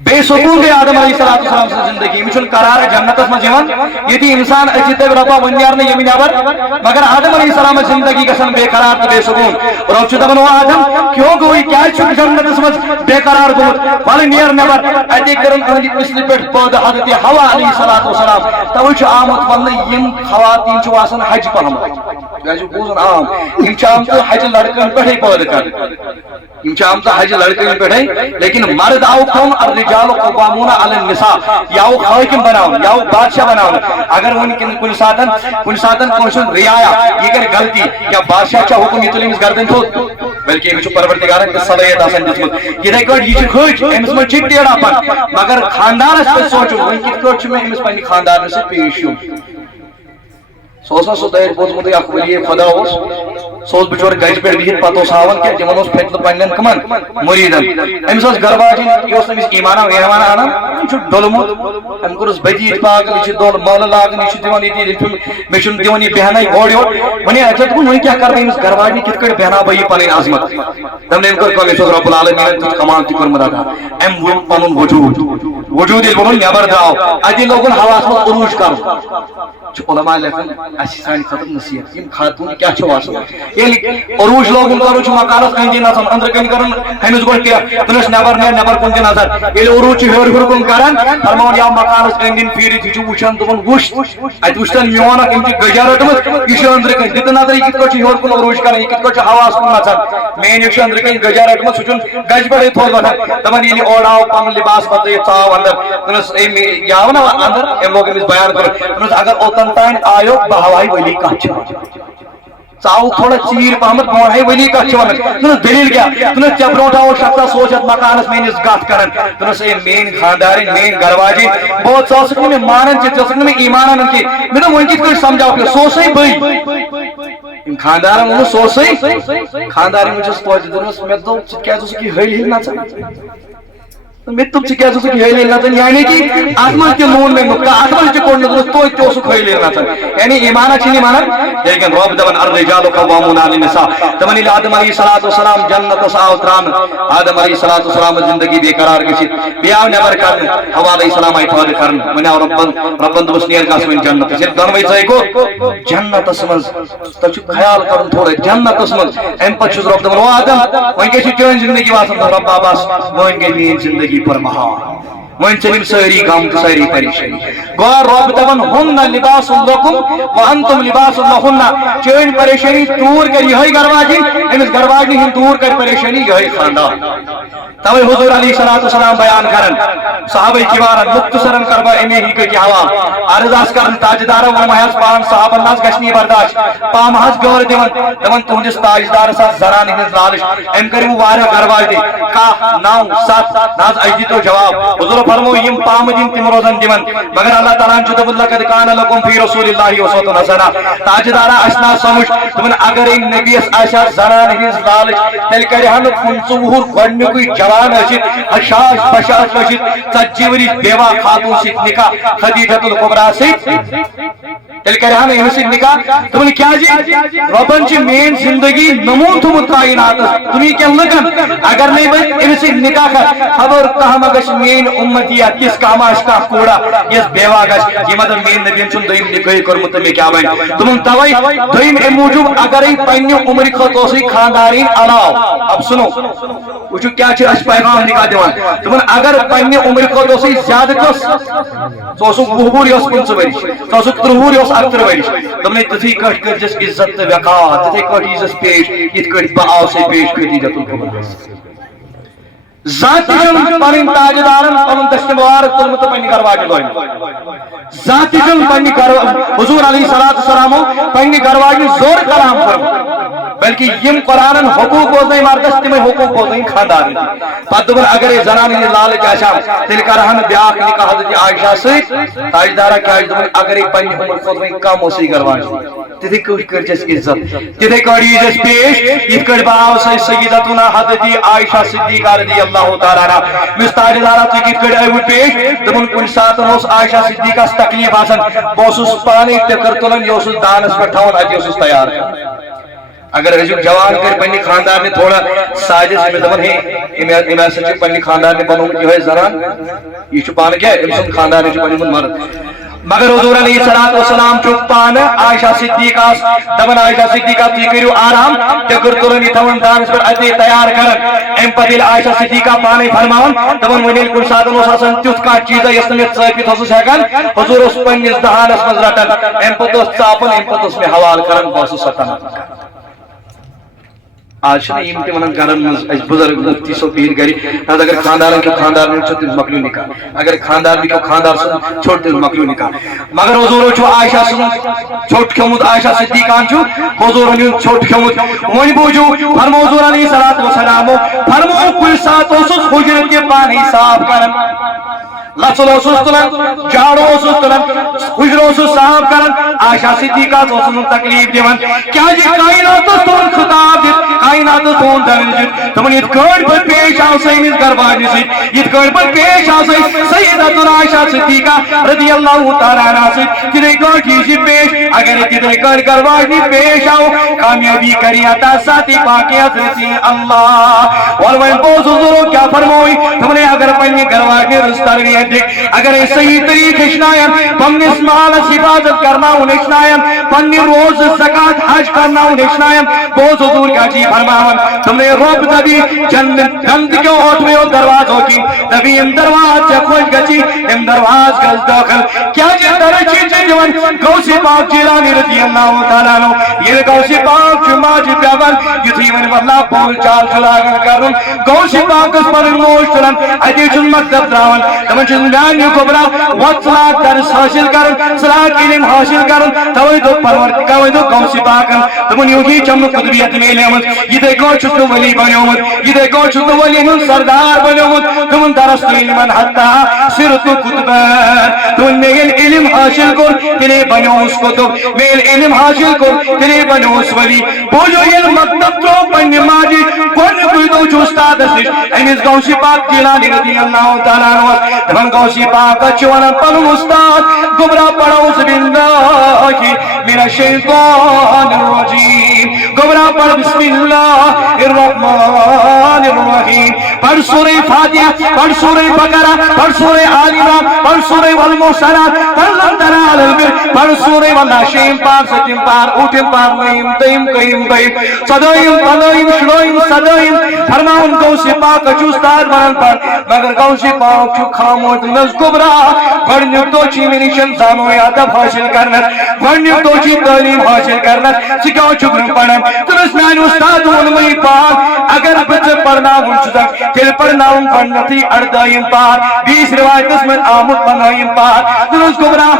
بے سکون گئی آدم علیہ السلام سے زندگی مجھن قرار جنت مز یہ انسان اچھی ربا ون نیرنے یہ نبر مگر آدم علیہ السلام زندگی گھن بے قرار تو بے سکون رب دپان وہ آدم کیوں گوئی کیا جنت مز بے قرار گوت ول نیر نبر اتے کرن پچھلے پہ پودہ حضرت ہوا علیہ السلام توے آمت ون یم خواتین آسان حج پہمت بوزن عام آمت حج لڑکن پہ پودہ کر آمت حج لڑکن پہ لیکن مرد آو کم الرجال قوامون علی النساء یاو حاکم بناون یاو بادشاہ بناون اگر ون کن ساتن کوشن رعایا یہ کر غلطی یا بادشاہ چا حکم یہ تلمس گردن تھوت بلکہ یہ پروردگارن صلاحیت آسان دتمت یہ کٹ یہ کھج امس من چھ ٹیڑا پن مگر خاندانس پہ سوچو ون کت کٹ میں امس پنہ خاندان سے پیش یوں سو دہر بوزمت اخ ولی خدا سو بچور گج پہ بہت پتہ ہاون کہ تمن فتل پنن کمن مریدن امس گھر واجن یہ امس ایمانہ ویمانہ انان ڈولمت ام کورس بدیت پاگل یہ دول مال لاگن یہ دون یہ مے چھ دون یہ بہنائی اور ونی اچھا ون کیا کر امس گھر واجن کت کٹ بہنا بہ پنن عظمت تم نے کر کم رب العالمین کمال تہ کرمت ادا ام ون پنن وجود یہ ون نبر داو ادی لوگن ہواس مت عروج کر علماء لکھن اسی سان خطر نصیحت یم خاتون کیا چھ واسن عروج لوگن کرو چھ مکانس کن دین آسان اندر کن کرن ہمس گوٹ کیا تنس نبر کن دین نظر یل عروج ہور ہور کن کرن فرمان یا مکانس کن دین پھیر تہ وچھن تمن وش ات وشتن میون ام چھ گجارٹمت یہ اندر کن دت نظر یہ کت ہور کن عروج کرن یہ کت ہواس کن نژن مین یہ اندر کن گجارٹمت سچن گج بڑے تھول وٹھن تمن یل اوڑاو پن لباس بدل ژاو اندر تنس یاو نا اندر ام لوگ امس بیان کر تنس اگر اوتن تان آیو بہوائی ولی کچھ ژاو تھوڑا چیر پہمت بہوائی ولی کچھ تنس دلیل کیا تنس چپ روٹا وہ شخصا سوچت مکانس مینس گت کرن تنس اے مین خاندارن مین گھر واجی بہت ثق میں مانن ثق میں ایمان ان کی میں تو ون کت کٹ سمجھاو کہ سوسے بئی خاندارن وہ سوسے خاندارن مجھس توجہ دنس میں تو کیا تو کی ہل ہل نہ میں تم سے کیا سو کہ ہیلے نتن یعنی کہ آسمان کے لون میں مکہ آسمان کے کوڑ نہ تو تو سو ہیلے نتن یعنی ایمان اچھی نہیں مانن لیکن رب دبن الرجال قوامون علی النساء تمن آدم علیہ السلام جنت ساوتران آدم علیہ السلام زندگی بے قرار گشت بیا نبر کرن حوا علیہ السلام ای فاد کرن من ربن دبس نیر گاسمن جنت صرف دنوی ژے کو جنت سمز تو خیال کرن تھوڑا جنت سمز ام پچ رب دبن آدم ویں کے چون زندگی واسن رب باباس ویں کے نین زندگی پر مہار ون چلم ساری غم ساری پریشانی گو رب دپان ہن لباس لکم وانتم لباس لہن چین پریشانی دور کر یہ گھر واجن امس گھر واجن ہند دور کر پریشانی یہ خاندان توے حضور علیہ السلام بیان کرن صحابہ کرام مختصرن کربا امی ہی کی ہوا عرض اس کرن تاجدار و محض پان صحابہ ناز گشنی برداشت پام حج گور دیون تہندس تاجدار سا زران ہند لالش ام کریم وارہ گھر واجن کا 9 7 ناز اجی تو جواب حضور فرمو یم پام دین تم روزن دیون مگر اللہ تعالی چھ دب لقد کان لکم فی رسول اللہ اسوۃ حسنہ تاجدار اشنا سمجھ تمن اگر نبی اس عائشہ زران ہند لالش تل کرہن 15 گڈن کوئی جوان اشت حشاش بشاش اشت ژتجی بیوہ خاتون ست نکاح خدیجۃ الکبریٰ ست تیل کرہن امس نکاح تمن کیا جی ربن چھ مین زندگی نمون تھومت کائنات تمہیں کیا لگن اگر نہیں بھائی امس نکاح کر خبر کہاں گش مین امتی کس کاماش کا کوڑا یس بیوہ گش یہ مطلب مین نبی چھ دویم نکاح کرمت میں کیا بن تمن توئی دویم ام موجود اگر پنہ عمر خطوسی خاندارین علاو اب سنو وچو کیا چھ پیغام نکاح دیوان تمن اگر پنہ عمر خطوسی زیادہ کس سوسو بہبور یس 15 ورش سوسو 30 یس 18 ورش تمن تھی کٹ کر جس عزت تو وقار تھی کٹ عزت پیش یہ کٹ باو سے پیش خدیجۃ الکبریٰ ذاتی جن پنن تاجدارن پنن دشتوار تلمت پنہ گھر واجن ذاتی جن پنہ گھر حضور علیہ السلام پنہ گھر واجن زور کلام کرم بلکہ یم قرآن حقوق بوزن مردس تم حقوق بوزن خاندان پتہ دبن اگر زنان ہند لالچ آشان تیل کرہن بیاکھ نکاح حضرت عائشہ ست تاجدارہ کیا دبن اگر پنہ عمر خود کم اسی گھر واجن تتھے کٹ کر جس عزت تتھے کٹ عزت پیش یہ کٹ باو سے سیدتنا حضرت عائشہ صدیقہ رضی اللہ تعالی عنہا مس تاجدارہ تھی کٹ کٹ ایو پیش دبن کن ساتھ اس عائشہ صدیقہ تکلیف آسن بوسس پانی ٹکر تلن یوسس دانس پر ٹھون اج یوسس تیار اگر أزیُک جوان کر پننہِ خاندار نے تھوڑا ساجس أمِس دپان ہے أمۍ ہسا چھُ پننہِ خاندار نے بنومُت یِہوٚے زنان یہِ چھُ پانہٕ کیٛاہ أمۍ سُنٛد خاندار چھُ بنیومُت مرد مگر حضور علیہ الصلوۃ والسلام چھُ پانہٕ عائشہ صدیقہ دپان عائشہ صدیقہ تُہۍ کٔرِو آرام ٹِکر تُلان یہِ تھاوان دانس پٮ۪ٹھ اتے تیار کران اَمہِ پتہٕ ییٚلہِ عائشہ صدیقہ پانے فرماوان دپان وۄنۍ ییٚلہِ کُنہِ ساتہٕ اوس آسان تیُتھ کانٛہہ چیٖزا یۄس نہٕ مےٚ ژٲپِتھ اوسُس ہٮ۪کان حضور اوس پننِس دہانس منٛز رٹان اَمہِ پتہٕ اوس ژاپان اَمہِ پتہٕ اوس مےٚ حوالہٕ کران بہٕ اوسُس سۄ تناظر کران آج چھِنہٕ یِم تہِ وَنان گرن منٛز اَسہِ بُزرگ مفتی صٲب بِہِتھ گرِ نتہٕ اگر خاندارن کیو خاندار چھُ تٔمِس مۄکلیو نکاح اگر خاندار کیو خاندار سُنٛد ژھیوٚٹ تٔمِس مۄکلیو نکاح مگر حضوٗرو چھُ عائشہ سُنٛد ژھیوٚٹ کھیوٚمُت عائشہ صدیقہن چھُ حضوٗرن ہُنٛد ژھیوٚٹ کھیوٚمُت وۄنۍ بوٗزِو فرموو حضوٗر علیہ الصلوۃ والسلامو فرموو کُنہِ ساتہٕ اوسُس حُجرٕ تہِ پانے صاف کران لژُل اوسُس تُلان جاڑو اوسُس تُلان حُجرٕ اوسُس صاف کران عائشہ صدیقہس اوسُس تکلیف دِوان کیازِ کائناتس تھوٚون خطاب دِتھ کائناتس تھوٚون درج دِتھ دوٚپُن یِتھ کٲٹھۍ بہٕ پیش آو سٲنِس گرباجہِ سۭتۍ یِتھ کٲٹھۍ بہٕ پیش آسے سیدتنا عائشہ صدیقہ رضی اللہ تعالیٰ عنہا سۭتۍ تِتھے کٲٹھۍ یی پیش اگر تِتھے کٲٹھۍ گرباجنہِ پیش آو کامیٲبی کری عطا ساتھ باقیات رسی اللہ اور وۄنۍ بوز حضوٗرو کیٛاہ فرمووُے دوٚپُن اگر پننہِ گرباجنہِ رٕژ تربیت اگر صحیح طریقہ ہیٚچھناین پننس مالس حفاظت کرناون ہیٚچھناین پننہِ روز زکات حج کرناون ہیٚچھناین بوز حضور کیٛاہ چھِ فرماوان تمنے رب دبی جنت کیو ٲٹھوٕیو دروازو کِنۍ دبی یِم دروازٕ ژےٚ خۄش گژھی تِم دروازٕ گژھ دٲخل کیٛازِ درج چھِ ژےٚ دِوان غوثِ پاک جیلانی رضی اللہ تعالیٰ عنہ ییٚلہِ غوثِ پاک چھُ ماجہِ پیوان یُتھُے وۄنۍ مطلب بول چال چھُ لاگان کرُن غوثِ پاکس پنٕنۍ موج تُلان اتے چھُنہٕ مکتب تراوان دپان چھُس میانہِ گوبرا وۄتھ ژٕ لاگ درس حٲصِل کرُن ژٕ لاگ علم حٲصِل کرُن توے دوٚپ پروردگارن دوٚپ غوثِ پاکن دوٚپُن یوٗہی چھم نہٕ قُدرت میلیمٕژ یِتھے کٲٹھۍ چھُس نہٕ ولی بنیومُت یِتھے کٲٹھۍ چھُس نہٕ ولی ہُنٛد سردار بنیومُت دوٚپُن درس تہٕ علمن حتیٰ صرتُ قُطبان دوٚپُن مےٚ ییٚلہِ علم حٲصِل کوٚر تیٚلے بنیووُس قُطب مےٚ ییٚلہِ علم حٲصِل کوٚر تیٚلے بنیووُس ولی بوٗزِو ییٚلہِ مکتب ترٛوو پننہِ ماجہِ گۄڈنیُکُے دۄہ چھُ اُستادس نِش أمِس غوثِ پاک جیلانی رضی اللہ تعالیٰ عنہ دپان غوثِ پاکس چھُ ونان پنُن اُستاد گوبرا پڑھوس باللہ من الشیطان الرجیم گوبرا پڑھ بسم اللہ الرحمن الرحیم پڑھ سورہ فاتحہ پڑھ سورہ بقرہ پڑھ سورہ آل عمران پڑھ سورہ والمرسلات پڑھ لن تنالوا البر پڑھ سورہ والناشئین پار ستم پار اوٹم پار نیم دیم قیم دیم صدایم پنایم شلویم صدایم فرماون غوث پاک چھُ استاد ونان پڑھ مگر غوث پاک چھُ خاموش نس گوبرا گۄڈنیُک دۄہ چھُ مےٚ نِش زانوے ادب حٲصِل کرنس گۄڈنیُک دۄہ چھُ تعلیٖم حٲصِل کرنس ژٕ کیٛاہ چھُکھ نہٕ پران دوٚپنس میانہِ اُستاد ووٚنمُے پاک اگر بہٕ ژےٚ پرناوُن چھُسکھ تیٚلہِ پرناوُن گۄڈنیتھٕے اردٲیِم پار بیٚیِس رِوایتس منٛز آمُت پنٛدہٲیِم پار دوٚپنس گوبرا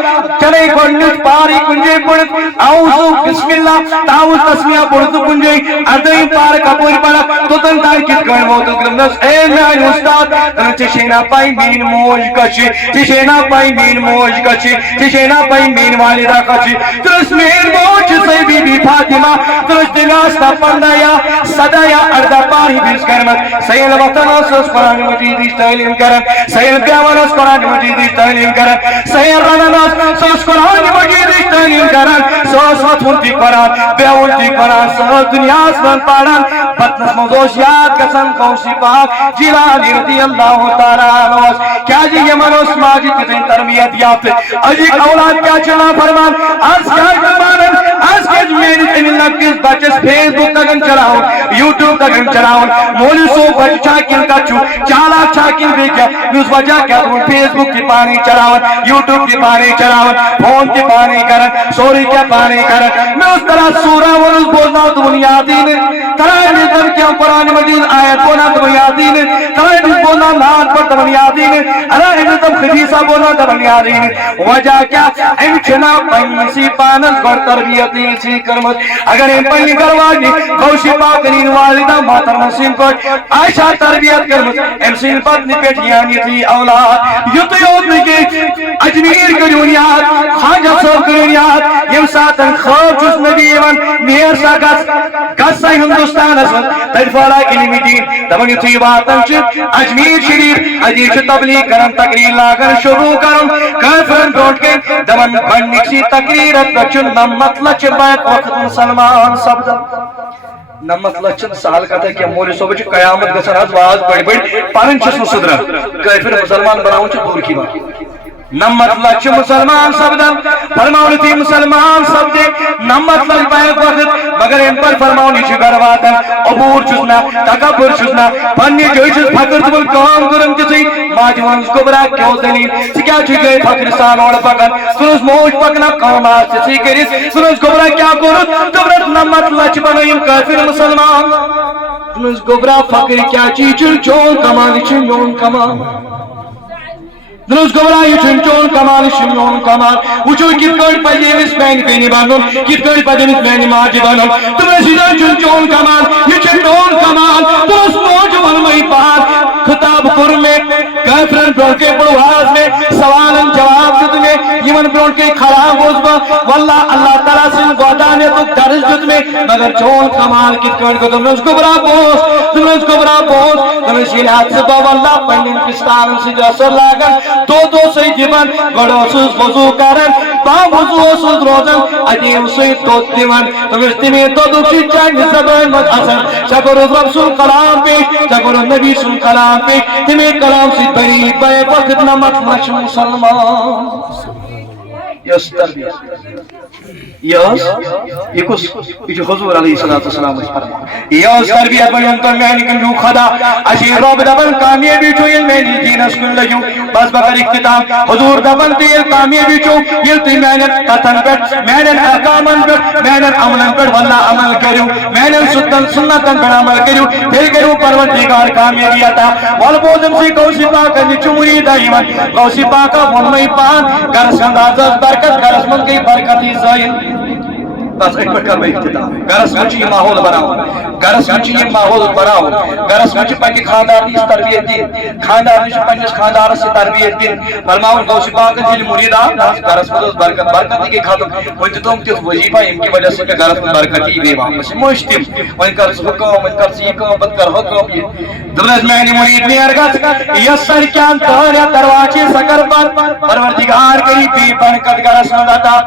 چلے گۄڈنیُک پارٕے کُنہِ جایہِ پٔرِتھ اعوذ بسم اللہ تعوذ تسمیہ پوٚرُتھ تہٕ کُنہِ جایہِ اردٲیِم پار کپٲرۍ پرکھ توٚتن تانۍ کِتھ کٔنۍ ووتُکھ دوٚپنس اے میانہِ اُستاد دوٚپُن ژےٚ چھے نا پاے میٲنۍ موج کۄس چھِ ژےٚ چھے نا پاے میٲنۍ موج کۄس چھِ ژےٚ چھے نا پاے میٲنۍ والدہ کۄس چھِ دوٚپنس میٲنۍ موج چھِ سۄے بی بی فاطمہ دوٚپنس تٔمۍ ٲس نا 15 یا 17 یا 18 پار حِفظ کٔرمٕژ سۄ ییٚلہِ وۄتھان ٲس قرآنِ مجیٖدٕچ تعلیٖم کران سۄ ییٚلہِ بیٚہوان ٲس قرآنِ مجیٖدٕچ تعلیٖم کران سۄ ییٚلہِ رنان ٲس سۄ ٲس قرآنِ مجیٖدٕچ تعلیٖم کران سۄ ٲس وۄتھُن تہِ قرآن بیٚہوُن تہِ قرآن سۄ ٲس دُنیاہس منٛز پران وطنس منٛز اوس یاد گژھان غوثِ پاک جیلانی رضی اللہ تعالیٰ عنہ اوس کیازِ یِمن اوس ماجہِ تِژھٕے تربیت یافتہٕ أزِکۍ اولاد کیٛاہ چھِ نافرمان آز کیٛاہ چھِ مانان آز کیٛازِ میٲنِس أمِس لۄکٹِس بچس فیس بُک تگان چلاوُن یوٗٹیوب تگان چلاوُن مولوی صٲب بچہِ چھا کِنہٕ کتھ چھُ چالاک چھا کِنہٕ بیٚیہِ کیٛاہ میٛوٗس وجہ کیٛاہ دوٚپُن فیس بُک تہِ پانے چلاوان یوٗٹیوب تہِ پانے چلاوان فون تہِ پانے کران سورُے کیٚنٛہہ پانے کران مےٚ اوس تران سورہ ووٚنُس بوزناو دوٚپُن یادٕے نہٕ تران أمِس دَپہٕ کیٚنٛہہ قرآنِ مجیٖد آیت بوزناو دوٚپُن یادٕے نہٕ تران أمِس بوزناو نعت پڑھ دوٚپُن یادٕے نہٕ اَرا أمِس دوٚپ حدیثہ بوزناو دوٚپُن یادٕے نہٕ وجہ کیٛاہ أمِس چھِنا پننِسٕے پانس گۄڈٕ تربیتٕے یِژھٕے کٔرمٕژ اگر أمۍ پننہِ گرواجنہِ غوثِ پاکن ہِنٛدۍ والدہ محترمہ سٕنٛدۍ پٲٹھۍ عائشہ تربیت کٔرمٕژ أمۍ سٕنٛدۍ بدنہٕ پٮ۪ٹھ یِہن یِتھٕے اولاد یُتُے یوت نہٕ کینٛہہ اجمیر کریون یاد خواجہ صاحب کریون یاد یم ساتن خواب چس نبی ون نیر سا گس ہندوستان تجفالا علم دین دپن یتھے واتن چھ اجمیر شریف ادی چھ تبلیغ کرن تقریر لاگن شروع کرن کافرن برونٹ کے دپن گۄڈنِکسی تقریرس پٮ۪ٹھ چھُ 99 لچھ بیک وقت مسلمان سپدن 99 لچھ سہل کتھا کیا مولوی صٲب چھ قیامت گژھان آز واز بڑی بڑی پنن چھس نہٕ سدران کافر مسلمان بناون چھ دور کی بات 99 لچھ مسلمان سپدن فرماؤن تھی مسلمان سپدے 99 لچھ بیک وقت مگر ام پر فرماؤن یہ چھ گھر واتن عبور چھس نا تکبر چھس نا پننہِ جایہِ چھس فخر تمن کام کرن تِژٕے ماجہِ ونس گوبرا کیو دلیل ژٕ کیٛاہ چھُے گٔے فخر سان اورٕ پکان ژٕ اوس موج پکنا کٲم آس تِژٕے کٔرِتھ ژٕ اوس گوبرا کیٛاہ کوٚرُتھ دوٚپنس 99 لچھ بنٲیِم کٲفر مسلمان دوٚپنس گوبرا فخر کیٛاہ چی چھُ چون کمال یہِ چھُ میون کمال دروس گوبرا یہ چھُنہٕ چون کمال یہ چھُ میون کمال وٕچھو کِتھ کٲٹھۍ پزِ أمِس میانہِ بیٚنہِ بنُن کِتھ کٲٹھۍ پزِ أمِس میانہِ ماجہِ بنُن دوٚپنس یہِ چھُنہٕ چون کمال یہ چھُ میون کمال دوٚپنس موج ونمٕے بات خطاب کوٚر مےٚ کافرن برونٛٹھ کَنہِ پڑواس مےٚ سوالن جواب دیُت مےٚ یِمن برونٛٹھ کَنہِ کھڑا گوس بہٕ واللہ اللہ تعالیٰ سٕنٛدِ ودانیتُک درس دیُت مےٚ مگر چون کمال کِتھ کٲٹھۍ گوٚو دوٚپنس گوبرا بوز دوٚپنس گوبرا بوز دوٚپنس ییٚلہِ حظ بہٕ واللہ پننٮ۪ن پستانن سۭتۍ ٲسٕس لاگان دو سۭتۍ دِوان گۄڈٕ اوسُس وضوٗ کران با وضوٗ اوسُس روزان اتی سۭتۍ دۄد دِوان دوٚپمس تمے دۄدُک چھُ چانہِ زبٲنۍ منٛز آسان ژےٚ کوٚرُتھ رۄب سُنٛد کلام پیش ژےٚ کوٚرُتھ نبی سُنٛد کلام پیش تمے کلام سۭتۍ بنی بیک وقت 99 لچھ مسلمان یس تربیت یس یہ کس یہ حضور علیہ السلام یس تربیت بنیان تو میانی کنجو خدا اشی رب دبن کامیابی چھو یل میانی دینس کن لجو بس بکر اختتام حضور دبن تیل کامیابی چھو یل تی میانن قطن پیٹ میانن احکامن پیٹ میانن عملن پیٹ واللہ عمل کریو میانن سنتن پیٹ عمل کریو پھر کریو پروردگار کامیابی عطا والبوزم سی گوسی پاکا نیچو مرید آئیوان گوسی پاکا ونمائی پان گرس اندازت برکت گرس من گئی برکتی زائن بس ایک پٹ کر میں اختتام گرس من یہ ماحول بناؤ گرس من یہ ماحول بناؤ گرس من پنہ خاندار نش تربیت دن خاندار نش پنس خاندار سے تربیت دن فرماؤن غوث پاک یل مرید آ گرس من برکت برکت کی ختم ون دتم تیس وظیفہ یم کی وجہ سے گرس من برکت یہ واپس مشتم ون کر حکم ون کر یہ کام بد کر حکم دبلس میانی مرید نیر گس یسر کیان تاریا دروازے سکر بند پروردگار کری بی برکت گرس من عطا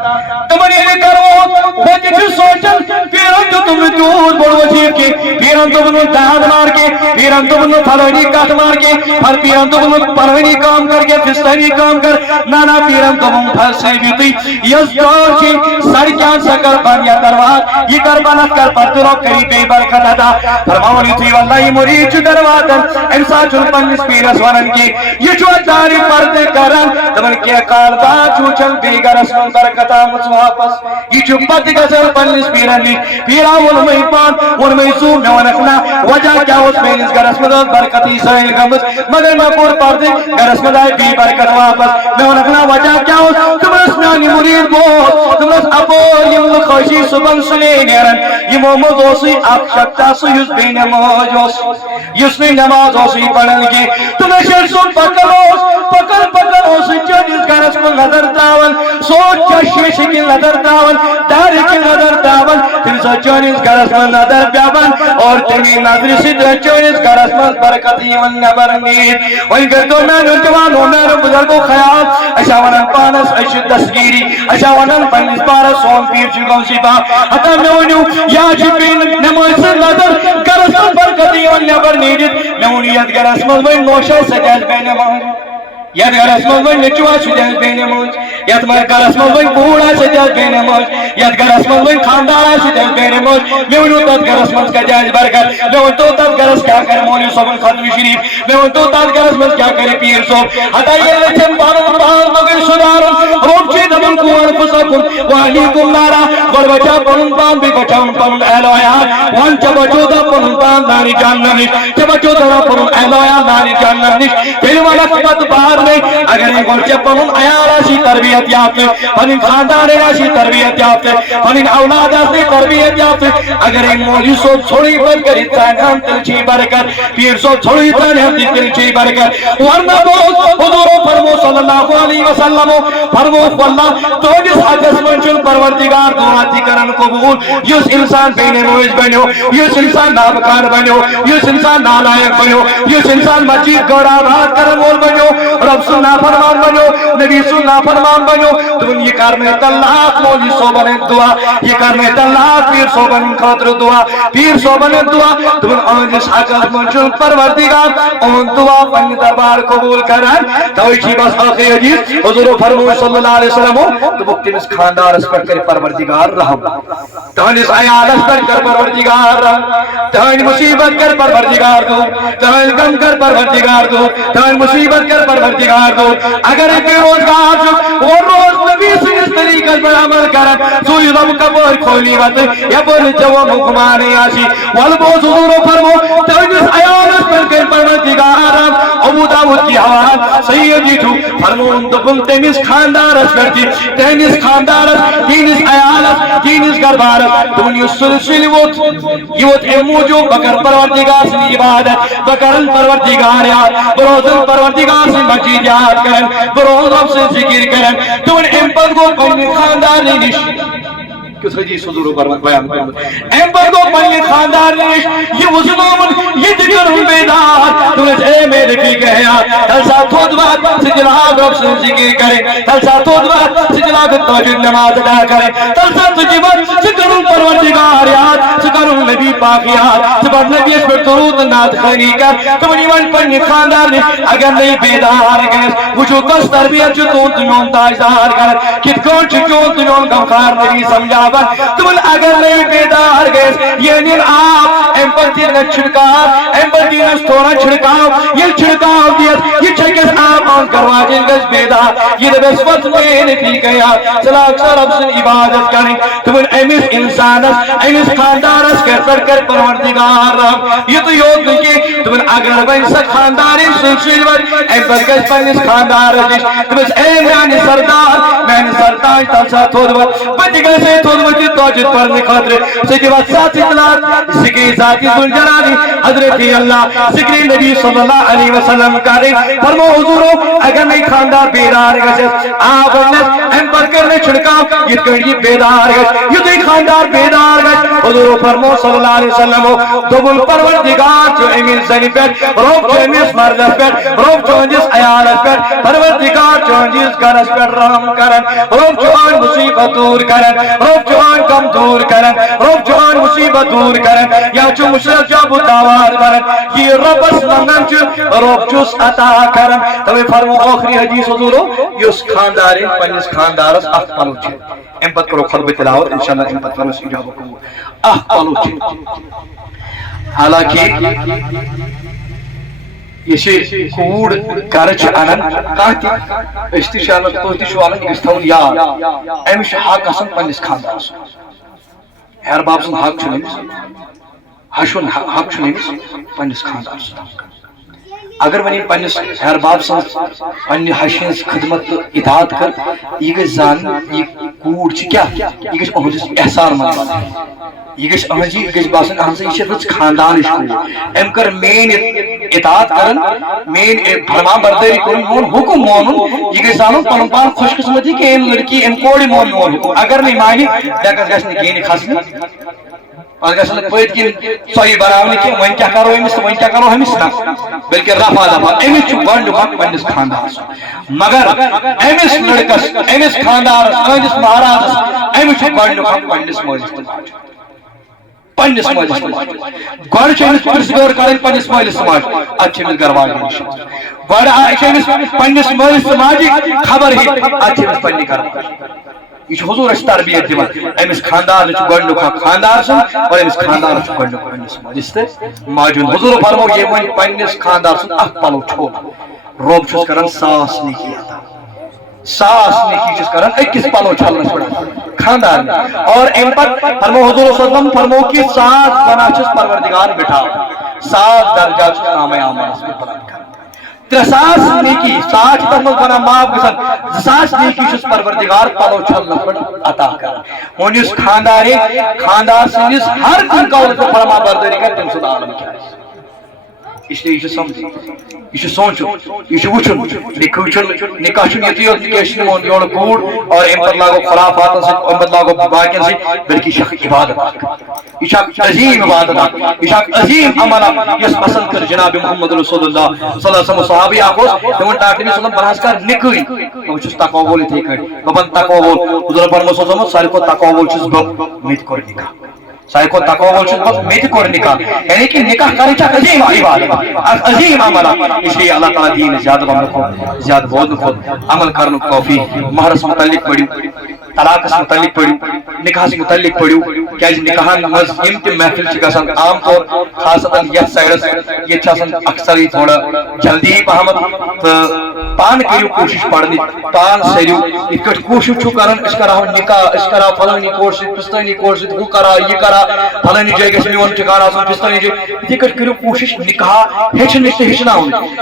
تمن یہ کرو سوچن پیرن تو تم دور بڑ وزیر کے پیرن تو بنو داد مار کے پیرن تو بنو پھلونی کاٹ مار کے پھر پیرن تو بنو پروینی کام کر کے فستانی کام کر نانا پیرن تو بنو پھل سے بیتی یس دور کی سڑکیاں سکر بن یا دروات یہ کر بنت کر پتروں کری بے برکت عطا فرماؤنی تھی واللہ مرید چو درواتن انسان چون پنس پیرس ونن کی یہ چو داری پردے کرن دمن کے قالبا چو چل بیگر اسمن برکتا مصواپس یہ چو پت گزر پنس پیرن پیرا ونمائی پان ونمائی سو میں ونکنا وجہ کیا اس میں اس گرس مدد برکتی سائل گمس مگر میں پور پردے گرس مدائی بی برکت واپس میں ونکنا وجہ کیا اس تمرس میانی مرید بہت تمرس ابو یم خوشی صبح سنے نیرن یہ محمد اوسی آپ شکتا سو یس بے نماز اوس یس نے نماز اوسی پڑھن کی تمہیں شر سن پکر اوسی چونیس گرس کو نظر تاون سوچ چشیش کی نظر تاون داری کی نظر تاون تم سو چونیس گرس کو نظر پیابن اور تمی نظر سی چونیس گرس کو برکتی من نبر نید وین کرتو میں نوجوانوں میں بزرگو خیال اشاونن پانس اشد دستگیری اشاونن پنیس پارس سون پیر چکون سی با حتی میں ونیو یا جبین نماز سے نظر گرس کو برکتی من نبر نیدید میں ونیت گرس کو نوشا سجاز بے نماز یاد گرس من نچوا سجاز بے نماز یاد گرس من بوڑا سجاز بے نماز یاد گرس من خاندار سجاز بے نماز میں ونیو تت گرس من سجاز برکت میں ون تو تت گرس کیا کر مولوی صاحب ختم شریف میں ون تو تت گرس من کیا کرے پیر صاحب حتا یہ لچن بارو بار مگر سدار روم چی دمن کو انفسکم وعلیکم نارا ور بچا پن پان بھی بچاون پن الویا وان چ بچو دا پن پان دانی جانن چ بچو دا پن الویا دانی جانن دل والا مت بار میں اگر یہ گل چ پن عیال سی تربیت یافتہ پن خاندان سی تربیت یافتہ پن اولاد سی تربیت یافتہ اگر یہ مولوی صاحب چھوڑی بن کر تان تل چی برکت پیر صاحب چھوڑی تان تل چی برکت ورنہ بہت حضور فرمو صلی اللہ علیہ وسلم فرمو اللہ تہندس حقس من پروردگار دعا تہ کران قبول یس انسان بے نماز بنو یس انسان نابکار بنو یس انسان نالائق بنو یس انسان مسجد گڑاباد کرن وول بنو رب سن نافرمان بنو نبی سن نافرمان بنو تمن یہ کرنے اللہ مولوی صوبن دعا یہ کرنے اللہ پیر صوبن خاطر دعا پیر صوبن دعا تمن اہندس حقس من پروردگار اون دعا پنہ دربار قبول کران توئی چھ بس آخری حدیث حضور فرموے صلی اللہ علیہ وسلم دوپک تمس خاندارس پر کر پروردگار رحم تہندس عیالس پر کر پروردگار رحم تہند مصیبت کر پروردگار دو تہند غم کر پروردگار دو تہند مصیبت کر پروردگار دو اگر بے روزگار وہ روز نبی سنس طریقہ پر عمل کرن سوئی رب قبر کھولی وت یا بول جو مکمانے آسی والبوز حضور فرمو تہندس عیالس پر کر پروردگار رحم ابو داؤد کی حوالت سیدی تو فرمون دبن تمس خاندارس پر تہندس خاندارس تینس عیالس تینس گھربارس تمن یہ سلسل ووت یہ ووت ام موجوب بکر پروردگار سن عبادت بکرن پروردگار یاد بروزن پروردگار سن مسجد یاد کرن بروز رب سے ذکر کرن تمن ام پر کو پنہ خاندار نش کس حدیث حضور پر بیان کرن ام پر کو پنہ خاندار نش یہ وزنومن یہ ذکر بیدار تمن اے میرے کی کہیا تلسا تھود بات سجلاب رب سے ذکر کرے تلسا تھود بات سجلاب تہجد نماز ادا کرے تلسا تجبت سکرن پروردگار یاد سکرن نبی پاک یاد سبب نبی اس پر درود نات خانی کر تمن ایمان پنہ خاندار نش اگر نہیں بیدار گئس وچو کس تربیت جو تون تمیون تاجدار کر کت کون چون تمیون غمخار نبی سمجھا تمن اگر نہیں بیدار گئس یعنی آپ ام پر دین چھڑکاو ام پر دین تھوڑا چھڑکاو یہ چھڑکاو دیت یہ چھکس آپ آن کرواجن گس بیدار یہ دبس وقت میں نہیں گیا چلا اکثر اب سن عبادت کریں تمن امس انسانس امس خاندارس کر پروردگار رحم یہ تو یود نہیں کہ تمن اگر بین سا خانداری سلسل ور ام پر گس پنس خاندار دش تمس اے میانی سردار تلسا تھود ور بچ گسے تھود ور توجد پرنے خاطر سکی وقت ساتھ اطلاعات سکی ذاتی ذوالجلال حضرت اللہ ذکر نبی صلی اللہ علیہ وسلم کرے فرمو حضورو اگر نہیں خاندار بیدار گئے آپ انس ام پر کرنے چھڑکاو یہ کڑی بیدار گئے یہ دی خاندار بیدار گئے حضورو فرمو صلی اللہ علیہ وسلم دوبل پروردگار جو امیل زنی پر روب جو امیل مردس پر روب جو انجس عیالت پر پروردگار جو انجس گرس پر رحم کرن روب جو آن مصیبت دور کرن روب جو آن کم دور کرن روب جو آن مصیبت دور کرن یا جو مشرق جاب دعوات برن یہ ربس منگن چو روب چوس عطا کرن توی فرمو آخری حدیث حضورو یس خاندارین پنیس خاندارس اخ پلو چھ امپت کرو خطب تلاوت انشاءاللہ امپت فرمس اجابو کو اخ پلو چھ حالانکہ یہ کوڑ گرچ انن کانتی استشالت توتی شوالن گستون یا امش حق اسن پنیس خاندارس ہر باب سن حق چھنیمس ہشون حق چھنیمس پنیس خاندارس اگر ونی پنیس ہر باب سن پنی ہشینس خدمت اطاعت کر یہ گژھِ زان یہ کوڑ چھ کیا یہ گژھِ اہندس احسان مان یہ گژھِ اہنجی یہ گژھِ باسن اہن سے یہ چھ خاندانش کوڑ ام کر مین اطاعت کرن مین فرما برداری کرن مون حکم مونن یہ گژھِ زانن پنن پان خوش قسمتی کہ ام لڑکی ام کوڑ مون مون حکم اگر نہیں مانی ڈکس گژھِ نہ گینی کھسنی اور گژھِ نہ پٔتۍ کِنۍ صحیح بناونہِ کینٛہہ وۄنۍ کیٛاہ کرو أمِس تہٕ وۄنۍ کیٛاہ کرو أمِس نہ بلکہ رفع دفع أمِس چھُ گۄڈنیُک حق پننِس خاندارس مگر أمِس لڑکس أمِس خاندارس أہندِس مہرازس أمِس چھُ گۄڈنیُک حق پننِس مٲلِس تہٕ ماجہِ پننِس مٲلِس تہٕ ماجہِ گۄڈٕ چھِ أمِس پرژھگٲر کرٕنۍ پننِس مٲلِس تہٕ ماجہِ ادٕ چھِ أمِس گرٕ واجٮ۪ن نِش گۄڈٕ چھِ أمِس پننِس مٲلِس تہٕ ماجہِ خبر ہیٚنۍ ادٕ چھِ أمِس پننہِ گرٕ واجٮ۪ن یہ حضور اس تربیت دیوان امس خاندار چھ گۄڈنیُک حق خاندار سن اور امس خاندار چھ گۄڈنیُک پننس مٲلِس تہٕ ماجہِ حضور فرمو یہ ون پننس خاندار سن اکھ پلو چھوڑ رب چھُس کران ساس نیکی عطا ساس نیکی چھُس کران أکِس پلو چھلنس پٮ۪ٹھ خاندار اور ام پتہٕ فرمو حضور صلی اللہ علیہ وسلم فرمو کہ 7 گناہ چھُس پروردگار مٹھاوان 7 درجات چھُس نامہ اعمالس میں بلند کران 300 نیکی 60 تر منٛز بنان معاف گژھان 200 نیکی چھُس پروردگار پلو چھلنس پٮ۪ٹھ عطا کران وۄنۍ یُس خاندار سٕنٛدِس ہر کُنہِ قولس پٮ۪ٹھ فرما بردٲری کرِ تٔمۍ سُنٛد عالم کیٛاہ آسہِ اس لیے یہ سمجھ یہ سوچو یہ وچن نکاح یہ یور کوڑ اور ام پتہ لاگو خرافات ام پتہ لاگو باقین سے بلکہ یہ عبادت یہ عظیم عبادت یہ عظیم عمل یس پسند کر جناب محمد رسول اللہ صلی اللہ علیہ وسلم صحابی تمن ڈاکٹر صلی اللہ علیہ وسلم نکئی بہت تقوی وول تھی بہت تقوی وول حضور فرمو صلی ساروی کھت تقوی وول چھس بہ مت کور نکاح ساروی کھت تقوی وول چھس بہ مت کور نکاح یعنی کہ نکاح کریں عظیم عبادت عظیم عمل اس لیے اللہ تعالیٰ دین زیادہ بننے کو زیادہ بولنے کو عمل کرنے توفیق مہرس متعلق پڑھو طلاق متعلق پڑھو نکاح متعلق پڑھو کیا نکاحن مز یم تم محفل گھان عام طور خاصتاً یتھ سائڈس یہ اکثر ہی تھوڑا جلدی ہی پہمت تو پان کرو کوشش پڑھنے پان سریو یہ کوشش کران اس کرا نکاح اس کرا فلانی کور سی پستانی کور سی وہ کرا یہ کرا فلانی جائے گھس میون ٹھکانہ آسن پستانی جائے یہ کرو کوشش نکاح ہیچن ہیچنا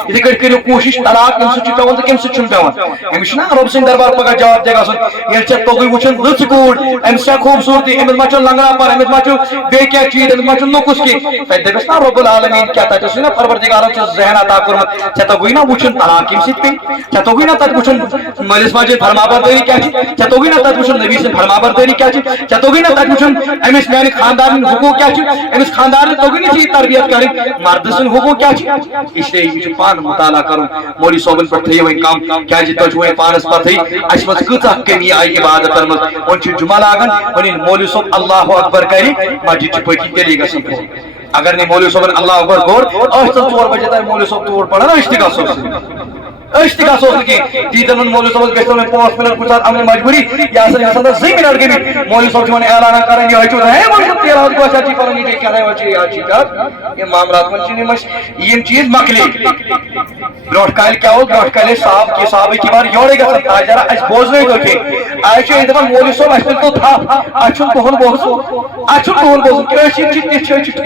یہ کرو کوشش طلاق کم سچ پیوان تو کم سچ پیوان امس رب سند دربار پگہ جواب دے گھن یل ٹھیک توگی وچن لچ کوڑ امس خوبصورتی امس ما لنگڑا پر امس ما بے کیا چیز امس ما نقص کی تک دپس نا رب العالمین کیا تک نا پروردگارن ذہن عطا کورمت ژے توگی نا وچن طلاق کم سچ پی ژے توگی نا تک وچن مالس ماجد فرما برداری کیا ژے توگی نا تک وچن نبی سن فرما برداری کیا ژے توگی نا تک وچن امس میانہ خاندان حقوق کیا امس خاندان توگی نا چیز تربیت کریں مرد سن حقوق کیا اس لیے یہ پان مطالعہ کرو مولوی صوبن پر تھیو کم کیا تجھے پانس پتہ اس مز کۭژاہ کمی آئی عبادت مز ون جمعہ لاگان ون مولوی صوب اللہ اکبر کری مسجد پکی تیلی گھن اگر نہیں مولوی صوبن اللہ اکبر گور 4 بجے تک مولوی صوب تور پڑھا اشتگا صوب اشتگا صوب کی تیتن مولوی صوب گھن 5 منٹ کچھ امن مجبوری یا سن 2 منٹ گئی مولوی صوب اعلان کریں یہ ہچو ہے مولوی 13 کو اچھی پر نہیں کیا ہے اچھی اچھی یہ معاملات من یہ چیز مکلی برونٹ کال کیا ہو برونٹ کال صاحب کی صاحب کی بار یورے گژھن آج ذرا اس بوزنے دکھے آج چھ دپان مولوی صاحب اس تو تھا اچھن تہن بوز کیا چھ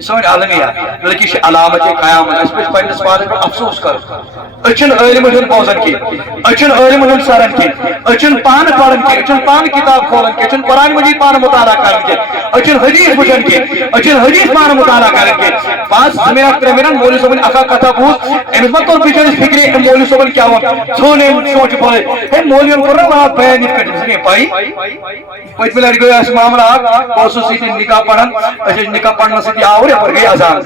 سون عالمیہ بلکہ یہ علامت قیامت اس پہ پنس پانس پر افسوس کر اچھن علم ہن بوزن کی اچھن علم ہن سرن کی اچھن پان پڑھن کی اچھن پان کتاب کھولن کی اچھن قرآن مجید پان مطالعہ کرن کی اچھن حدیث بچن کی اچھن حدیث پان مطالعہ کرن کی 5 منٹ 3 منٹ مولوی صاحب اکا کتھا بوز امس مت تو بچن فکر مولوی صاحب کیا ہوا سونے سوچ پڑے ہے مولوی کر رہا بیان کر اس نے پائی پوچھ ملڑ گیا اس معاملہ پوسو سی نکاح پڑھن اچھا نکاح پڑھنا سے آور پر گئی اذان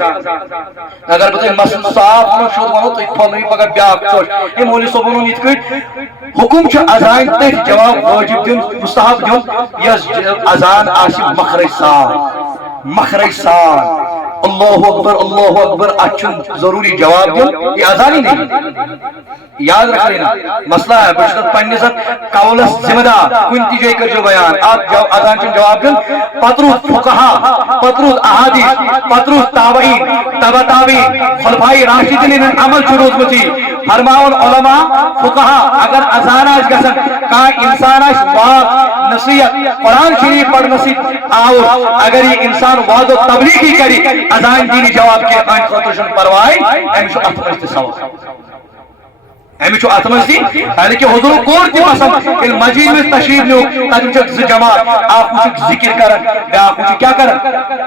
اگر بت مسل صاف نو شود ونو تو پھل پگہ بیاکھ چوش یہ مولوی صاحب ون یت حکم چھ اذان تے جواب واجب دین مستحب دین یس اذان آسی مخرج سان اللہ اکبر اچھن ضروری جواب دین یہ اذان ہی نہیں یاد رکھ لینا مسئلہ ہے بشرط پنس قولس ذمہ دار کن تی جائے کر جو بیان آپ اذان چن جواب دین پتروت فقہا پتروت احادیث پتروت تابعین تبع تابعین خلفائی راشدین عمل شروع متی فرماون علماء فقہا اگر اذان آج گسن کا انسان آج وعد نصیحت قرآن شریف پڑھ نصیحت آور اگر یہ انسان وعد و تبلیغی کری اذان دینی جواب کے آئین خطوشن پروائی ہمیشہ اتمشت سوال ہمیشہ اتمشتی یعنی کہ حضور کور تی پسند ان مجید میں تشریف نیو تاکہ چک جماعت آپ کچھ ذکر کرن بیا کچھ کیا کرن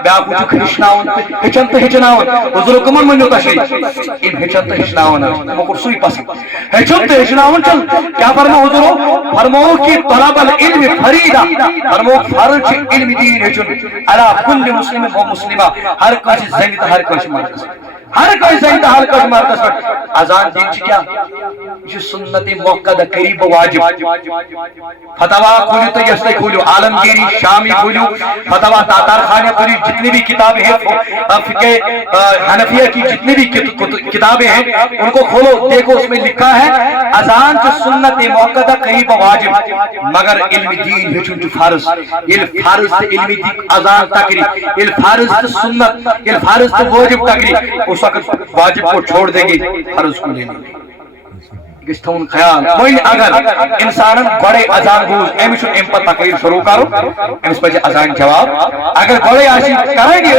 بیا کچھ ہچناون ہچن تو ہچناون حضور کمن منو تشریف ان ہچن تو ہچناون مکر سوئی پسند ہچن تو ہچناون چل کیا فرما حضور فرماؤ کہ طلب العلم فریدہ فرماؤ فرض علم دین ہچن علی کل مسلم و مسلمہ ہر کسی زنگ ہر کسی مرد ہر کوئی زنگ ہر کوئی مرد اذان دین کیا یہ سنت موقع قریب واجب فتوا کھولیو تو یس کھولیو عالمگیری شامی کھولیو فتوا تاتار خانہ کھولیو جتنی بھی کتابیں ہیں فقہ حنفیہ کی جتنی بھی کتابیں ہیں ان کو کھولو دیکھو اس میں لکھا ہے اذان کی سنت موقع قریب واجب مگر علم دین ہچن تو فرض یہ فرض علم دین اذان تقریب یہ فرض سنت یہ فرض واجب تقریب اس وقت واجب کو چھوڑ دیں گے فرض کو لے لیں گے گھن خیال ون اگر انسان گوڑے اذان بوز امس ام پہ تقریر شروع کرو امس پہ اذان جواب اگر گوڑے کرانی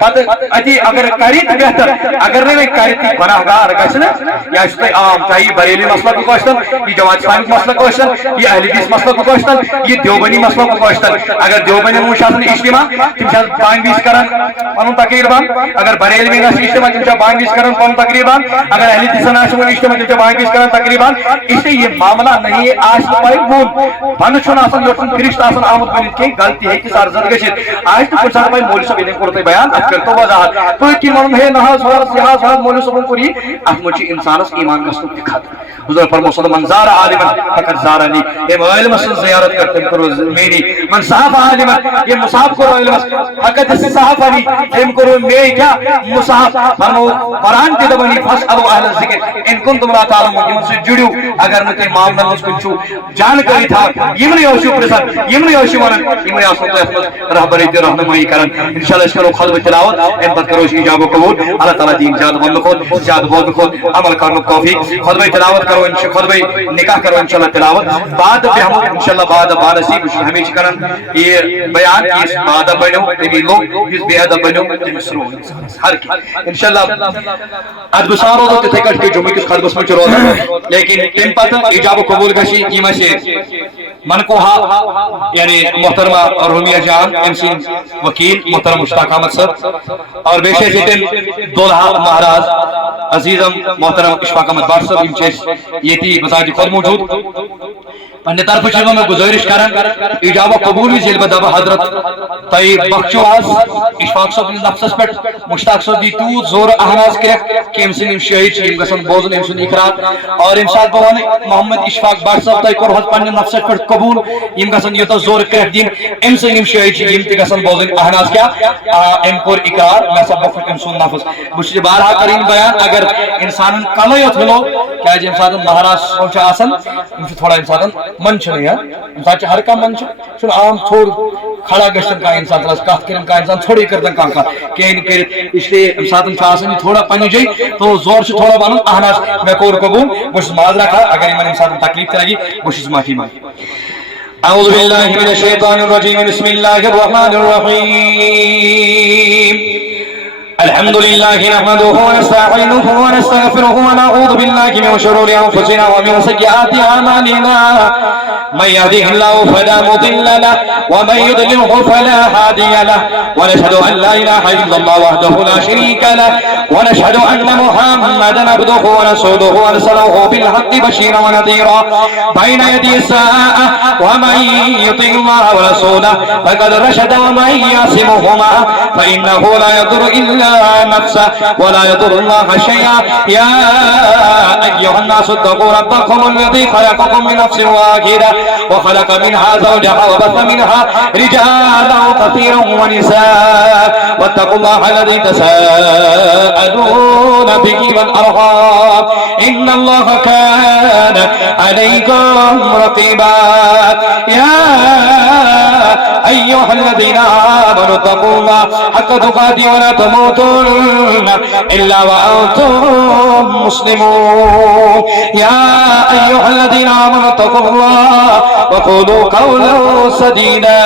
پتہ اتی اگر کری تو بہتر اگر نہیں کری تو گناہ گار گھن یہ عام چاہے یہ بریلی مسلک گوشتن یہ جماعت اسلامی مسلک گوشتن یہ اہل حدیث مسلک گوشتن یہ دیوبندی مسلک گوشتن اگر دیوبندی موش اجتماع تم بانگ بیس کران پن تقریر بند اگر بریلوی اجتماع تم بانگ بیس کران پن تقریر بند اگر اہل حدیث اجتماع تم بانگ بیس کران تقریر بند اس لیے یہ معاملہ نہیں ہے آج بون بن چھ فرشت آمد بنت کی غلطی ہے کہ سرزد گھت آج تو کچھ سات مولوی صاحب یہ کور تھی بیان ات کر تو وضاحت تو کن ون ہے نہاز مولوی صاحب کور یہ ات مجھ انسانس ایمان گھن تہ خطر حضور فرمو صلی من زار عالما فقد زارنی ام علم سن زیارت کرتے کرو میری من صحف عالما یہ مصحف کرو علم فقد صحفنی ام کرو میں کیا مصحف فرمو قرآن تے دبنی فاسالو اہل الذکر ان کنتم لا تعلمون ان سے جڑو اگر نہ معاملہ مس کچھ جانکاری تھا یمن یوشو پرسن یمن یوشو ون یمن یوشو تو رہبری تے رہنمائی کرن انشاءاللہ اس کرو خطبہ تلاوت ام پتہ کرو اجابہ قبول اللہ تعالی دین زیادہ بند کو زیادہ بول کو عمل کرنے توفیق خطبہ تلاوت کرو انشاءاللہ خطبہ نکاح کرو انشاءاللہ تلاوت بعد پہ ہم انشاءاللہ بعد نصیب ہمیشہ کرن یہ بیان اس بعد بنو تمی لوگ اس بے ادب بنو تمی سرو ہر کی انشاءاللہ اد بسارو تو تھے کٹ کے جمعہ کی خطبہ میں روزہ لیکن تم پتہ اجابہ قبول گشی یہ سے من کو یعنی محترمہ رومیہ جان ام سی وکیل محترم مشتاق احمد صاحب اور بیشے سے تم دولہا مہاراج عزیزم محترم اشفاق احمد بٹ صاحب یہ تھی بذات خود موجود پنہ طرف میں گزارش کران اجابہ قبول بھی بدب حضرت تھی بخشو آز اشفاق صاحب نفسس پہ مشتاق صاحب دی تیوت زور احناز کہ ام سن شہید گھن بوزن ام سن اقرار اور ام سات بہ ون محمد اشفاق بٹ صاحب تھی کور پنہ نفسس پہ قبول گھن یوتہ زور کرک دین ام سن شہید تہ گھن بوزن احناز کیا ام کور اقرار میں سا بخش ام سن نفس بہت بارہا کریں بیان اگر انسان کل یوت ہلو کیا ام سات مہاراج صاحب تھوڑا ام سات من انسان ہر کا من عام تھوڑ کھڑا گھن کا انسان کت کر انسان تھوڑی کرتا کہین کر اس لیے سات تھوڑا پنہ جائے تو زور سے تھوڑا ون احناز میں کور قبول بہت معذ رکھا اگر ان سات تکلیف ترگی بہت معافی مانگ اعوذ باللہ من الشیطان الرجیم بسم اللہ الرحمن الرحیم الحمد لله نحمده ونستعينه ونستغفره ونعوذ بالله من شرور انفسنا ومن سيئات اعمالنا من يهده الله فلا مضل له ومن يضلل فلا هادي له ونشهد ان لا اله الا الله وحده لا شريك له ونشهد ان محمدا عبده ورسوله ارسله بالحق بشيرا ونذيرا بين يدي الساعه ومن يطع الله ورسوله فقد رشد ومن يعصمهما فانه لا يضر الا نفسه ولا يضر الله شيئا يا ايها الناس اتقوا ربكم الذي خلقكم من نفس واحده وخلق منها زوجها وبث منها رجالا كثيرا ونساء واتقوا الله الذي تساءلون به والارحام ان الله كان عليكم رقيبا يا ايها الذين امنوا اتقوا الله حق تقاته ولا تموتن الا وانتم مسلمون يا ايها الذين امنوا اتقوا الله وقولوا قولا سديدا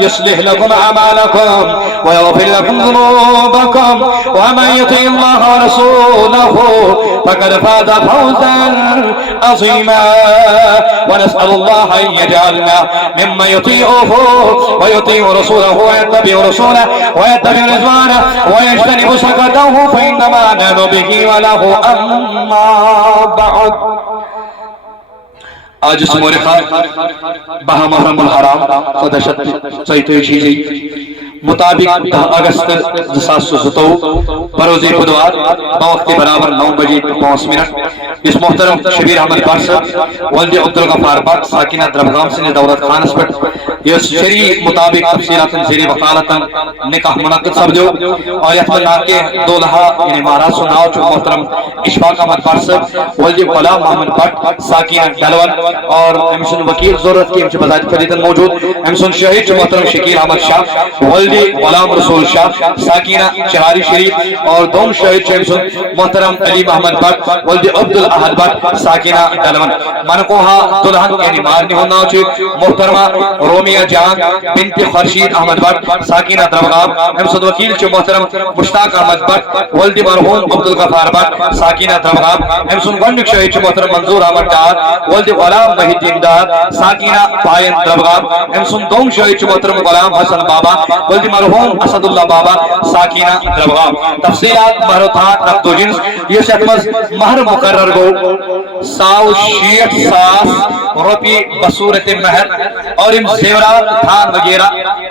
يصلح لكم اعمالكم ويغفر لكم ذنوبكم ومن يطع الله ورسوله فقد فاز فوزا عظيما ونسال الله ان يجعلنا ممن يطيعه ويطيع رسوله ويتبع رسوله ويتبع رضوانه ويجتنب سخطه فانما نحن به وله اما بعد آج اس مورخہ بہا محرم الحرام صدشت چیزی مطابق 10 اگست 2017 بروز بدوار بوقت برابر 9 بجے 5 منٹ اس محترم شبیر احمد بٹ صاحب ولد عبدالغفار بٹ ساکنہ دربگام سے دولت خانس پر یہ شریع مطابق تفصیلات زیر وکالت نکاح منعقد سپدو اور یتھ منع کے دولہا یعنی مہاراج سناؤ جو محترم اشفاق احمد بٹ صاحب ولد غلام محمد بٹ ساکنہ ڈلول اور امسن وکیل ضرورت کی امچ بذات فریدن موجود امسن شہید جو محترم شکیل احمد شاہ ولد غلام رسول شاہ ساکنہ چہاری شریف اور دوم شہید شمسن محترم علی محمد بٹ ولد عبد الاحد بٹ ساکنہ ڈلون منقوہا دلہن یعنی مارنی ہونا محترمہ رومیہ جان بنت خورشید احمد بٹ ساکنہ دربغاب ہم صد وکیل چھ محترم مشتاق احمد بٹ ولد مرحوم عبد الغفار بٹ ساکنہ دربغاب ہم سن گنڈک شہید چھ محترم منظور احمد ڈار ولد غلام محی الدین ڈار ساکنہ پائن دربغاب ہم سن دوم شہید چھ محترم غلام حسن بابا ولد مرحوم اسد اللہ بابا ساکنہ دربغاب تفصیلات مہرتھان رفت و جنس یہ شکمز مہر مقرر گو 160,000 روپی بصورت مہر اور ان زیورات تھان وغیرہ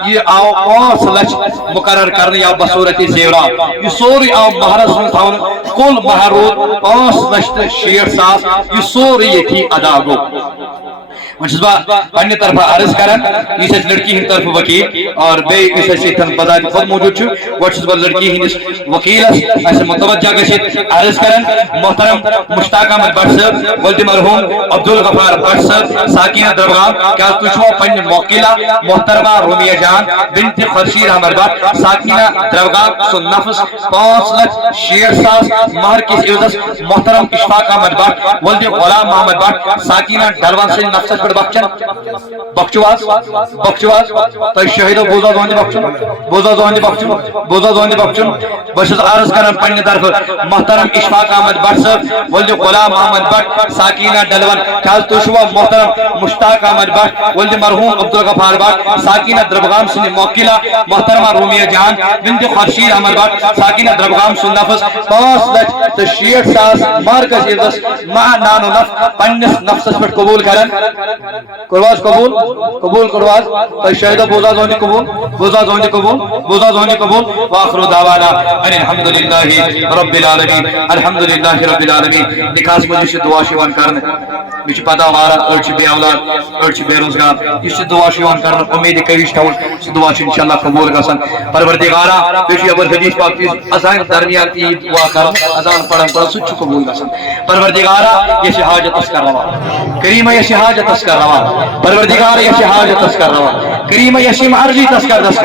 یہ آو 5 لچھ مقرر کرنے یا بصورت زیورات یہ سوری آو مہر سن تھاون کل مہرود 5,60,000 یہ سوری یہ تھی ادا گو منشبہ پنی طرف عرض کرن اس لڑکی ہن طرف وکیل اور بے اس سیتن بذات خود موجود چھو وٹسبہ لڑکی ہن وکیل اس متوجہ گشت عرض کرن محترم مشتاق احمد بٹ صاحب ولد مرحوم عبد الغفار بٹ صاحب ساکنہ دربغاب کیا تجھو پنی موکلہ محترمہ رومیہ جان بنت خورشید احمد بٹ ساکنہ دربغاب سن نفس 5,60,000 مہر کس عوض محترم اشفاق احمد بٹ ولد غلام محمد بٹ ساکنہ ڈلوان سے نفس پر بخشن بخشواز تو شہیدو بوزا دوندی بخشن بشت عرض کرن پنی طرف محترم اشفاق احمد بٹ صاحب ولد غلام محمد بٹ ساکنہ ڈلون کیا تشوا محترم مشتاق احمد بٹ ولد مرحوم عبد الغفار بٹ ساکنہ دربغام سن موکلہ محترمہ رومیہ جان بنت خورشید احمد بٹ ساکنہ دربغام سن نفس 5,60,000 مارکس عوض مع نان و نف پنس نفس پر قبول کرن کرواز قبول کرواز تو شہیدہ بوزا زونی قبول واخر دعوانا ان الحمدللہ رب العالمین نکاس مجھے دعا شیوان کرنے مجھے پتا ہمارا ارچ بے اولاد ارچ بے روزگار اس دعا شیوان کرنے امید کریش تاون اس دعا انشاءاللہ قبول گسن پروردگارا بیشی ابر حدیث پاک چیز ازان درمیان کی دعا کرنے ازان پڑھن سچ قبول گسن پروردگارا یہ حاجت اس کر روا کریمہ یہ حاجت اس کر روا پروردگار یہ حاجت اس کر روا کریمہ یہ مرضی تس کر دس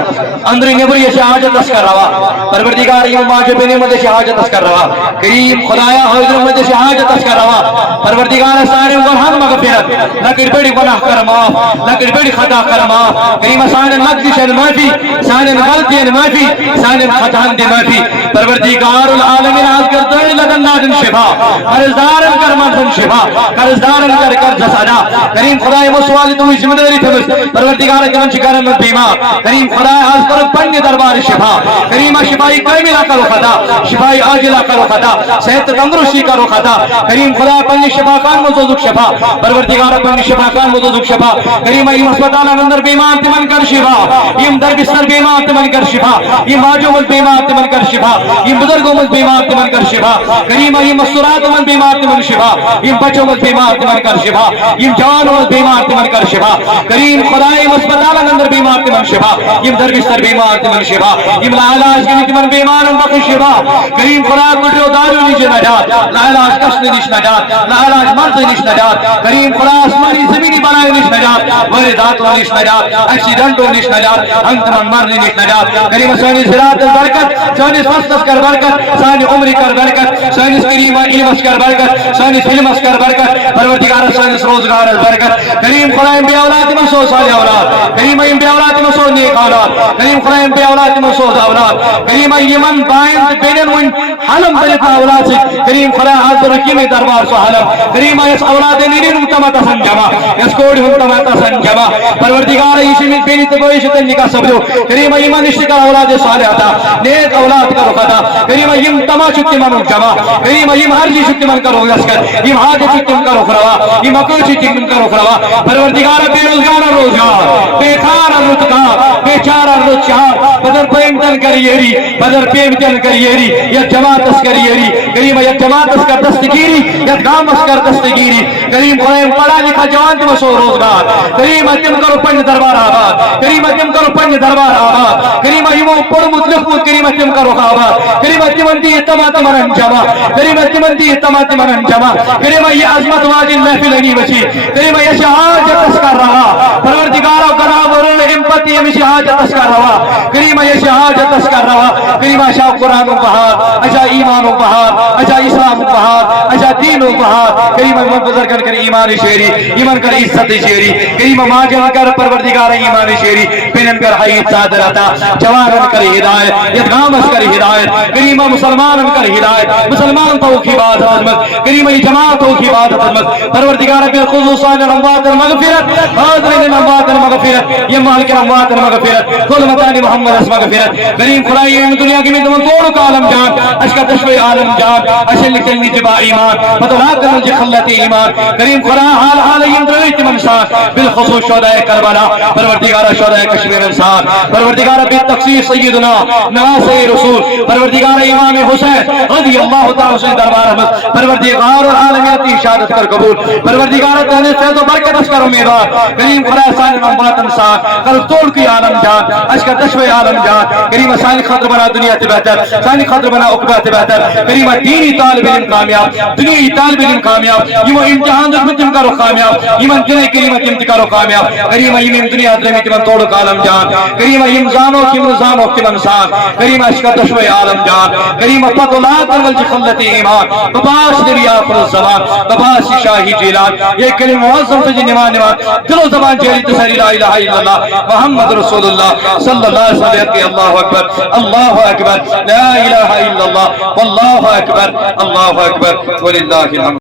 اندر نبر یہ حاجت اس کر روا پروردگار یہ ماجب نعمت یہ حاجت اس کر روا کریم خدایا حضور میں یہ حاجت اس کر روا پروردگار سارے گناہوں مغفرت لکڑ بڑی گناہ کر معاف لکڑ بڑی خطا کر معاف کریم سارے مقدس معافی سارے غلطیاں معافی سارے خطااں دی معافی پروردگار العالمین آج کر دے لگن نادن شفا قرضدار کر من شفا قرضدار کر زسانا کریم خدای مسوالی تو ذمہ داری تھمس پروردگار کرم شکارن میں بیمار کریم خدای آج کر پنی دربار شفا کریم شفائی کاملہ کرو خدا شفائی عاجلہ کرو خدا صحت تندرستی کرو خدا کریم خدا پنی شفا کان مزدک شفا پروردگار پنی شفا کان مزدک شفا کریم ایم اسپتال اندر بیمار تمن کر شفا ایم در بستر بیمار تمن کر شفا ایم باجو مل بیمار تمن کر شفا ایم بزرگوں مل بیمار تمن کر شفا کریم ایم مستورات مل بیمار تمن شفا ایم بچوں مل بیمار تمن کر شفا ایم جوان مل بیمار تمن کر شفا کریم خدای اسپتال اندر بیمار تمن شفا ایم در بستر بیمار تمن شفا ایم لا علاج کی تمن بیمار بخش شفا کریم خدا کٹو دارو نیچے نجات لا علاج کشت نش نجات لا علاج مرض نش نجات کریم خدا آسمانی زمینی بنائے نش نجات واردات نش نجات ایکسیڈنٹ نش نجات انت من مرنے نش نجات کریم سانی زراعت برکت سانی فصل کر برکت سانی عمر کر برکت سانی کریم علم کر برکت سانی علم کر برکت پروردگار سانی روزگار برکت کریم خدا بے اولاد میں سو صالح اولاد کریم بے اولاد میں سو نیک اولاد کریم خدا بے اولاد میں سو اولاد کریم یمن بائن بینن ون حلم بلت اولاد کریم خدا حاضر رکیم دربار سو حلم کریم اس اولاد نیرین تمت سنجما اس کوڑ ہم تمت سنجما پروردگار اس میں بینی تگویش تنی کا سبلو کریم ایمان اشتکا اولاد صالح عطا نیک اولاد کرو خدا کریم یم تما شکتی من جما کریم یم ہر چیز شکتی من کرو یسکر یم حاجت شکتی من کرو خروا یم اکو شکتی من کرو خروا پروردگار بے روزگار روزگار بیکار روزگار بیچار روزگار بدر پیم تن کریری بدر پیم تن کریری یا جماعت اس کریری کریم یا جماعت اس کا دستگیری یا گام اس کا دستگیری کریم قرآن پڑھا لکھا جوان تم سو روزگار کریم اتم کرو پنج دربار آباد کریم اتم کرو پنج دربار آباد کریم ایمو پڑھ مطلق مت کریم اتم کرو آباد کریم اتم انتی اتمات من جمع کریم اتم انتی اتمات من جمع کریم یہ عظمت واجن محفل نہیں بچی کریم یہ شہاجت اس کر رہا پروردگارہ کرام اور امپت وقتی ہمیں شہادت اس کا روا کریمہ یہ شہادت اس کا روا کریمہ شاہ قرآن و بہار اجا ایمان و بہار اجا اسلام و بہار اجا دین و بہار کریمہ منتظر کر ایمان شیری ایمان کر عزت شیری کریمہ ماجن کر پروردگار ایمان شیری پینن کر حیث صادر عطا جوانن کر ہدایت یتغامس کر ہدایت کریمہ مسلمانن کر ہدایت مسلمان تو کی بات عظمت کریمہ جماعت تو کی بات عظمت پروردگار بالخصوص الاموات المغفرت حاضرین الاموات المغفرت یہ مالک الاموات المغفرت کل مطانی محمد اس مغفرت کریم خدای دنیا کی میں تمن توڑ کا عالم جان اشکا تشوی عالم جان اشل لکلنی جبا ایمان فتولاک نلجی خلت ایمان کریم خدا حال حال یندرویت منسان بالخصوص شہداء کربلا پروردگار شہداء کشمیر انسان پروردگار بالتقصیر سیدنا نواسی رسول پروردگار امام حسین رضی اللہ تعالی حسین دربار احمد پروردگار اور عالمیتی شہادت کر قبول پروردگار تہنے فیض و برکت اشکر امیدوار کریم خدا سائن امبات انسان قلب توڑ کی عالم جان اشکر تشوی عالم جان کریم سائن خطر بنا دنیا تے بہتر سائن خطر بنا اقبہ تے بہتر کریم دینی طالب علم کامیاب دنیا طالب علم کامیاب یہ امتحان دکھ تم کرو کامیاب ایمن کنے کلمت تم کرو کامیاب کریم ایمن دنیا درمی تم توڑ عالم جان کریم ایمزانو کی منظانو کی منسان کریم اشکر تشوی عالم جان کریم پتولات والجی خلت ایمان بباس نبی آخر الزمان بباس شاہی جیلان یہ کلم معظم فجی نمان نمان دل و زبان جیلی تسری لا الہ الا اللہ محمد رسول اللہ صلی اللہ علیہ وسلم کہ اللہ اکبر اللہ اکبر لا الہ الا اللہ واللہ اکبر اللہ اکبر وللہ الحمد